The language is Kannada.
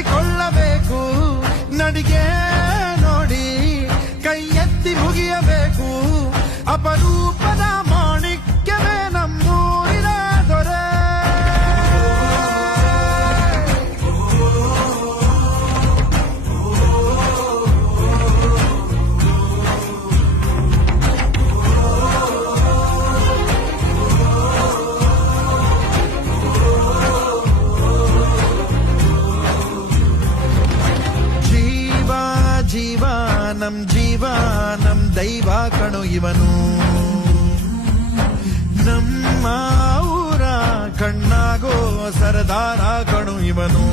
ಮೆಚ್ಚಿಕೊಳ್ಳಬೇಕು, ನಡಿಗೆ ನೋಡಿ ಕೈ ಎತ್ತಿ ಮುಗಿಯಬೇಕು. ಅಪರೂಪದ ಮಾಣಿಕ್ಯವೇ ನಮ್ಮೂರಿನ ದೊರೆ. ಜೀವ ನಮ್ ದೈವ ಕಣು ಇವನು, ನಮ್ಮ ಊರ ಕಣ್ಣಾಗೋ ಸರದಾರ ಕಣು ಇವನು.